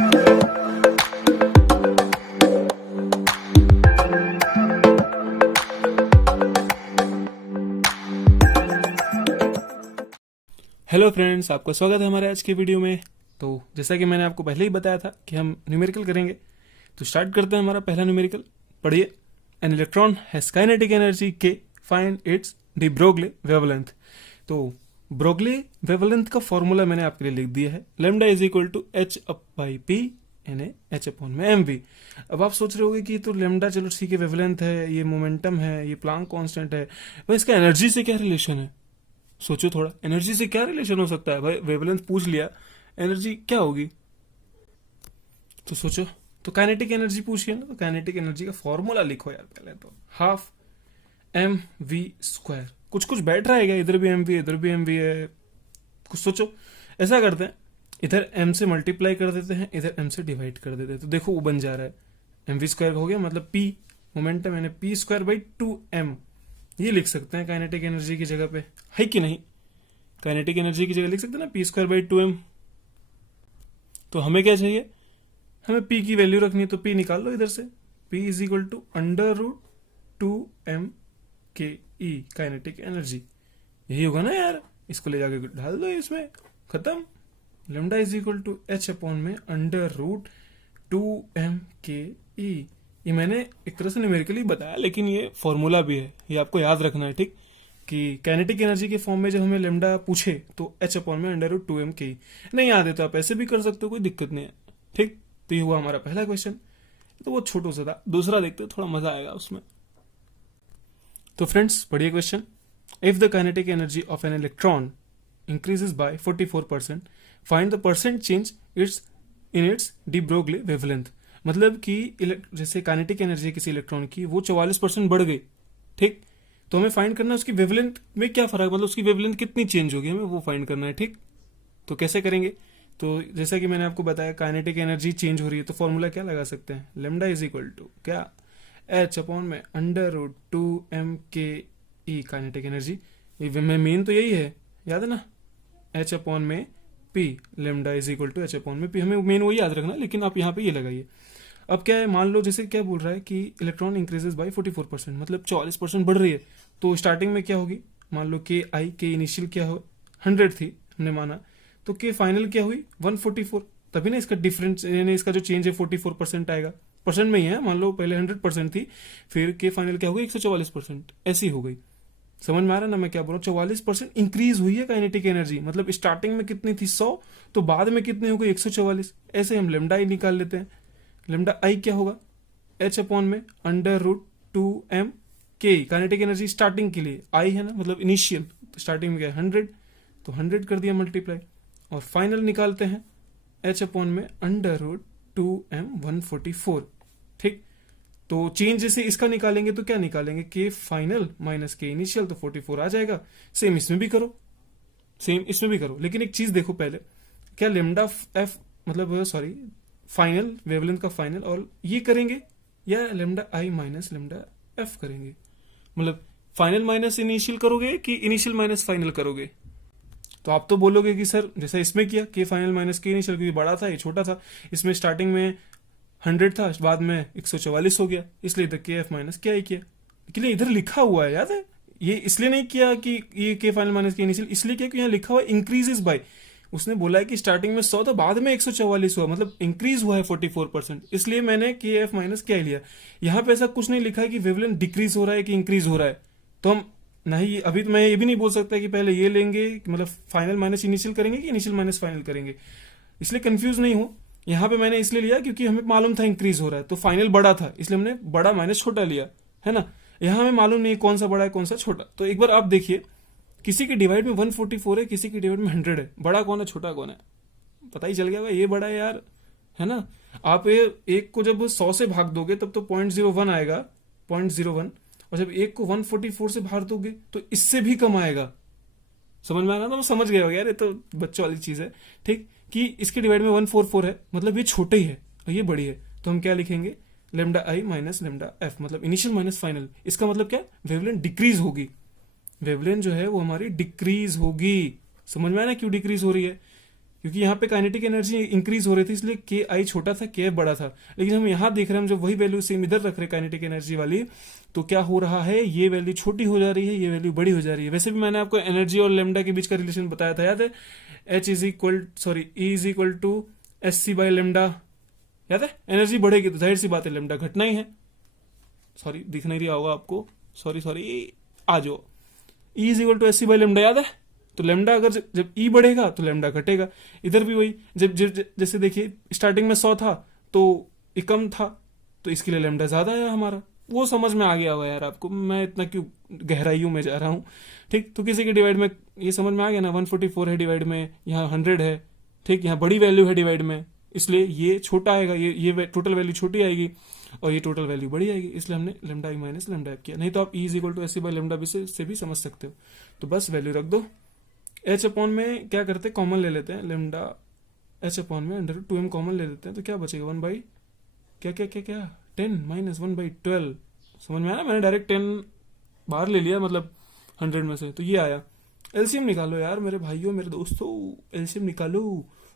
Hello friends, आपका स्वागत है हमारे आज की वीडियो में। तो जैसा कि मैंने आपको पहले ही बताया था कि हम न्यूमेरिकल करेंगे, तो स्टार्ट करते हैं हमारा पहला न्यूमेरिकल। पढ़िए, an electron has kinetic energy k, find its de Broglie wavelength. तो ब्रोगली वेवलेंथ का फॉर्मूला मैंने आपके लिए लिख दिया है, lambda is equal to h up by p and h upon में एम वी। अब आप सोच रहे होगे कि तो लैम्डा चलो ठीक है, वेवलेंथ है, ये मोमेंटम है, ये प्लांक कांस्टेंट है, भाई इसका एनर्जी से क्या रिलेशन है? सोचो थोड़ा, एनर्जी से क्या रिलेशन हो सकता है? भाई वेवलेंथ पूछ लिया, एनर्जी क्या होगी? तो सोचो, तो काइनेटिक एनर्जी पूछिए ना, तो काइनेटिक एनर्जी का फॉर्मूला लिखो यार पहले तो, हाफ एम वी स्क्वायर। कुछ कुछ बैठ रहेगा, इधर भी एम वी इधर भी एम वी है। कुछ सोचो, ऐसा करते हैं, इधर एम से मल्टीप्लाई कर देते हैं, इधर एम से डिवाइड कर देते हैं, तो देखो वो बन जा रहा है एम वी स्क्वायर हो गया, मतलब पी मोमेंटम यानी पी स्क्वायर बाई 2m। ये लिख सकते हैं काइनेटिक एनर्जी की जगह पे, है कि नहीं? काइनेटिक एनर्जी की जगह लिख सकते हैं ना पी स्क्वायर बाई 2m। तो हमें क्या चाहिए? हमें p की वैल्यू रखनी है, तो p निकाल लो इधर से, p is equal to under root 2m के ई काइनेटिक एनर्जी। यही होगा ना यार, इसको ले जाके डाल दो इसमें, खत्म। Lambda is equal to h upon में अंडर रूट 2m के ई। ये मैंने एक तरह से न्यूमेरिकली बताया, लेकिन ये फॉर्मूला भी है, ये आपको याद रखना है, ठीक? कि काइनेटिक एनर्जी के फॉर्म में जब हमें लेमडा पूछे तो एच अपॉन में अंडर रूट 2m के। नहीं याद है तो आप ऐसे भी कर सकते हो, कोई दिक्कत नहीं है, ठीक? तो ये हुआ हमारा पहला क्वेश्चन, तो वो छोटू सा था। दूसरा देखते थोड़ा मजा आएगा उसमें। तो फ्रेंड्स पढ़िए question, if the kinetic energy of an electron increases by 44%, find the percent change in its de Broglie wavelength. मतलब कि जैसे काइनेटिक एनर्जी किसी इलेक्ट्रॉन की वो 44% बढ़ गई, ठीक? तो हमें फाइंड करना है उसकी वेवलेंथ में क्या फर्क, मतलब उसकी वेवलेंथ कितनी चेंज होगी, हमें वो फाइंड करना है, ठीक? तो कैसे करेंगे? तो जैसा कि मैंने आपको बताया, काइनेटिक एनर्जी चेंज हो रही है, तो फॉर्मूला क्या लगा सकते हैं? लेमडा इज इक्वल टू क्या? एच अपॉन में अंडर रूट 2m के ई काइनेटिक एनर्जी। मेन तो यही है, याद है ना, एच अपॉन में p, lambda is equal to h upon में पी। हमें मेन वही याद रखना, लेकिन आप यहाँ पे ये लगाइए। अब क्या है, मान लो जैसे क्या बोल रहा है कि इलेक्ट्रॉन इंक्रीजेस बाय 44%, मतलब 44% बढ़ रही है। तो स्टार्टिंग में क्या होगी? मान लो के आई, के इनिशियल क्या हो 100 थी हमने माना, तो के फाइनल क्या हुई 144। तभी ना इसका डिफरेंस, यानी इसका जो चेंज है 44% आएगा। परसेंट में ही है, मान लो पहले 100% थी, फिर के फाइनल क्या हो गई 144%, ऐसी हो गई। समझ में आ रहा है ना मैं क्या बोल रहा हूँ? 44% इंक्रीज हुई है काइनेटिक एनर्जी, मतलब स्टार्टिंग में कितनी थी 100, तो बाद में कितनी हो गई 144। ऐसे हम लेमडा ही निकाल लेते हैं। लेमडा आई क्या होगा? एच अपॉन में अंडर रूट 2m के। काइनेटिक एनर्जी स्टार्टिंग के लिए आई है ना, मतलब इनिशियल, तो स्टार्टिंग में क्या है 100, तो 100 कर दिया मल्टीप्लाई, और फाइनल निकालते हैं एच अपॉन में अंडर रूट 2m 144, ठीक? तो चेंज जैसे इसका निकालेंगे तो क्या निकालेंगे? के फाइनल माइनस के इनिशियल, तो 44 आ जाएगा। सेम इसमें भी करो, सेम इसमें भी करो, लेकिन एक चीज देखो पहले, क्या लेमडा एफ, मतलब सॉरी फाइनल वेवलेंथ का फाइनल, और ये करेंगे या lambda I minus lambda F करेंगे? मतलब फाइनल माइनस इनिशियल करोगे कि इनिशियल माइनस फाइनल करोगे? तो आप तो बोलोगे कि सर जैसा इसमें किया, के फाइनल माइनस के इनिशियल, क्योंकि बड़ा था ये छोटा था, इसमें स्टार्टिंग में 100 था, बाद में 144 हो गया, इसलिए इधर के एफ माइनस क्या ही किया। लेकिन इधर लिखा हुआ है, याद है, ये इसलिए नहीं किया कि ये के फाइनल माइनस के इनिशियल, इसलिए किया कि यहाँ लिखा हुआ इंक्रीजेस बाय। उसने बोला है कि स्टार्टिंग में 100 था, बाद में 144 हुआ, मतलब इंक्रीज हुआ है 44%, इसलिए मैंने के एफ माइनस क्या लिया। यहाँ पे ऐसा कुछ नहीं लिखा है कि वेवलेंथ डिक्रीज हो रहा है कि इंक्रीज हो रहा है। तो हम नहीं, अभी तो मैं ये भी नहीं बोल सकता कि पहले ये लेंगे, मतलब फाइनल माइनस इनिशियल करेंगे कि इनिशियल माइनस फाइनल करेंगे, इसलिए कंफ्यूज नहीं हो। यहाँ पे मैंने इसलिए लिया क्योंकि हमें मालूम था इंक्रीज हो रहा है, तो फाइनल बड़ा था, इसलिए हमने बड़ा माइनस छोटा लिया, है ना? यहाँ हमें मालूम नहीं कौन सा बड़ा है कौन सा छोटा। तो एक बार आप देखिए, किसी की डिवाइड में 144 है, किसी की डिवाइड में 100 है, बड़ा कौन है छोटा कौन है? पता ही चल गया ये बड़ा है यार, है ना? आप एक को जब 100 से भाग दोगे तब तो 0.01 आएगा, 0.01, और जब एक को 144 से भाग दोगे तो इससे भी कम आएगा। समझ में आ रहा ना? समझ गए हो यार, ये तो बच्चों वाली चीज है, ठीक? कि इसके डिवाइड में 144 है, मतलब ये छोटे ही है और ये बड़ी है, तो हम क्या लिखेंगे? Lambda I minus lambda F, मतलब इनिशियल माइनस फाइनल। इसका मतलब क्या? वेवलेंथ डिक्रीज होगी, वेवलेंथ जो है वो हमारी डिक्रीज होगी। समझ में आया ना क्यों डिक्रीज हो रही है? क्योंकि यहाँ पे काइनेटिक एनर्जी इंक्रीज हो रही थी, इसलिए के आई छोटा था, के एफ बड़ा था। लेकिन हम यहाँ देख रहे हैं, हम जब वही वैल्यू सेम इधर रख रहे हैं काइनेटिक एनर्जी वाली, तो क्या हो रहा है, ये वैल्यू छोटी हो जा रही है, ये वैल्यू बड़ी हो जा रही है। वैसे भी मैंने आपको एनर्जी और लेमडा के बीच का रिलेशन बताया था, याद है? E is equal to SC by lambda, याद है? एनर्जी बढ़ेगी तो जाहिर सी बात है लेमडा घटना ही है। सॉरी, दिख नहीं रहा होगा आपको, सॉरी, आ जाओ। E is equal to SC by lambda, याद है? तो लेमडा अगर जब E बढ़ेगा तो लेमडा घटेगा। इधर भी वही, जब जैसे देखिए स्टार्टिंग में 100 था तो ये कम था, तो इसके लिए लेमडा ज्यादा आया हमारा। वो समझ में आ गया होगा यार आपको, मैं इतना क्यों गहराइयों में जा रहा हूँ। ठीक, तो किसी के डिवाइड में ये समझ में आ गया ना, 144 है डिवाइड में, यहाँ 100 है। ठीक, यहाँ बड़ी वैल्यू है डिवाइड में, इसलिए ये छोटा आएगा, ये टोटल वैल्यू छोटी आएगी और ये टोटल वैल्यू बड़ी आएगी, इसलिए हमने लेमडा ई माइनस लेमडा किया। नहीं तो आप E is equal to SC by lambda से भी समझ सकते हो। तो बस वैल्यू रख दो। H अपॉन में क्या करते हैं, कॉमन ले लेते हैं, लेमडा H अपॉन में अंडर 2m कॉमन ले लेते हैं, तो क्या बचेगा 1 बाई क्या 10 माइनस 1 बाई 12। समझ में आया? मैंने डायरेक्ट 10 बाहर ले लिया, मतलब 100 में से, तो ये आया। एलसीएम निकालो यार मेरे भाइयों, मेरे दोस्तों, एलसीएम निकालो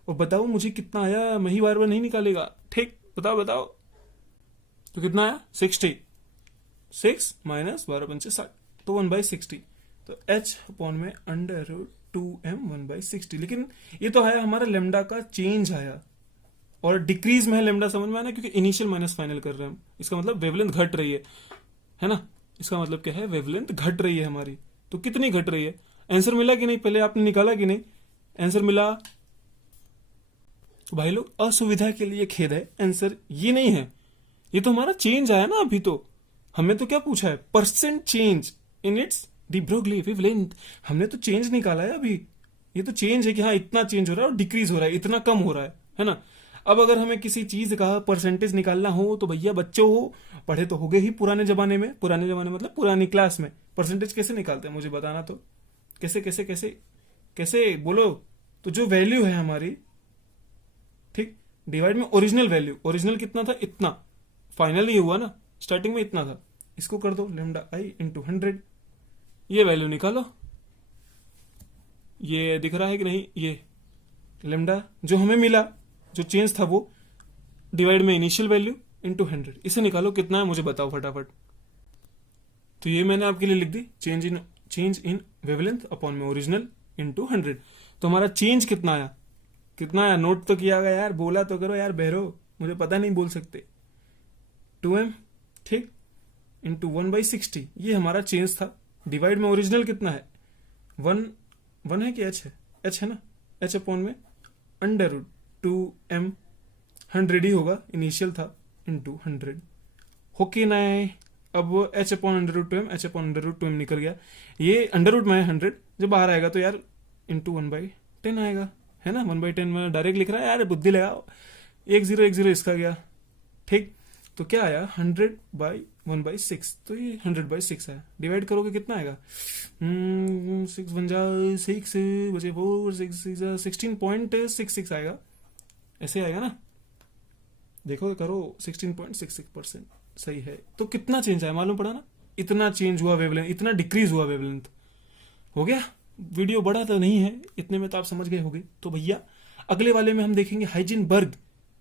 और बताओ मुझे कितना आया। मैं ही बार बार नहीं निकालेगा। ठीक, बताओ तो कितना आया? 60। 6 माइनस 12 पंचे 60, तो 1 बाई 60। तो H अपॉन में अंडर 2m 1 बाई 60। लेकिन ये तो आया हमारा लेमडा का चेंज आया, और डिक्रीज में है लेमडा, समझ में आना, क्योंकि इनिशियल माइनस फाइनल कर रहे हैं हम। इसका मतलब वेवलेंथ घट रही है ना? इसका मतलब क्या है, वेवलेंथ घट रही है हमारी। तो कितनी घट रही है? आंसर मिला कि नहीं? पहले आपने निकाला कि नहीं? आंसर मिला? तो भाई लोग, असुविधा के लिए खेद है, आंसर ये नहीं है, ये तो हमारा चेंज आया ना अभी। तो हमें तो क्या पूछा है, percent change in its de Broglie wavelength. हमने तो चेंज निकाला है अभी। ये तो चेंज है कि हाँ इतना चेंज हो रहा है और डिक्रीज हो रहा है, इतना कम हो रहा है ना? अब अगर हमें किसी चीज का परसेंटेज निकालना हो तो भैया बच्चों हो, पढ़े तो होगे ही पुराने जमाने में। पुराने जमाने मतलब पुरानी क्लास में परसेंटेज कैसे निकालते हैं मुझे बताना तो। कैसे कैसे कैसे कैसे बोलो। तो जो वैल्यू है हमारी, ठीक, डिवाइड में ओरिजिनल वैल्यू। ओरिजिनल कितना था? इतना। फाइनल ही हुआ ना, स्टार्टिंग में इतना था। इसको कर दो लेमडा आई इंटू 100, ये वैल्यू निकालो। ये दिख रहा है कि नहीं? ये लेमडा जो हमें मिला, जो चेंज था, वो डिवाइड में इनिशियल वैल्यू इंटू 100, इसे निकालो कितना है मुझे बताओ फटाफट। तो ये मैंने आपके लिए लिख दी, चेंज इन वेवलेंथ अपॉन में ओरिजिनल इंटू 100। तो हमारा चेंज कितना आया? नोट तो किया गया यार, बोला तो करो यार बहरो, मुझे पता नहीं बोल सकते। 2m, ठीक, इंटू 1 बाई 60, ये हमारा चेंज था। डिवाइड में ओरिजिनल कितना है? 1 है कि H है? H है ना? H अपॉन में अंडर 2m, 100 ही होगा, इनिशियल था, इंटू 100। होके ना है? अब H upon under root 2m, H upon under root 2m निकल गया। ये अंडर रूट में 100 जब बाहर आएगा तो यार इंटू 1 बाई 10 आएगा, है ना? 1 बाई 10 में डायरेक्ट लिख रहा है यार, बुद्धि लगाओ। 1 0 इसका गया, ठीक। तो क्या आया? 100 बाई 1 बाई 6, तो ये 100 बाई 6 आया। डिवाइड करोगे कितना आएगा? 6 बन जा 6 बचे 4, 16.66 आएगा। ऐसे आएगा ना? देखो करो, 16.66% सही है। तो कितना चेंज आया मालूम पड़ा ना? इतना चेंज हुआ वेवलेंथ, इतना डिक्रीज हुआ वेवलेंथ। हो गया? वीडियो बड़ा तो नहीं है, इतने में तो आप समझ गए होंगे। तो भैया अगले वाले में हम देखेंगे हाइजेनबर्ग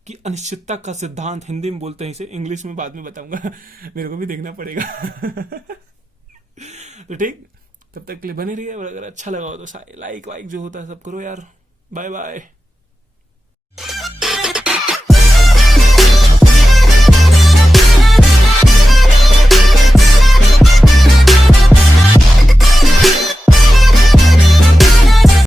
की अनिश्चितता का सिद्धांत। हिंदी में बोलते हैं इसे, इंग्लिश में बाद में बताऊंगा मेरे को भी देखना पड़ेगा तो ठीक, तब तक के लिए बने रहिए। और अगर अच्छा लगा हो तो लाइक वाइक जो होता है सब करो यार। Bye bye.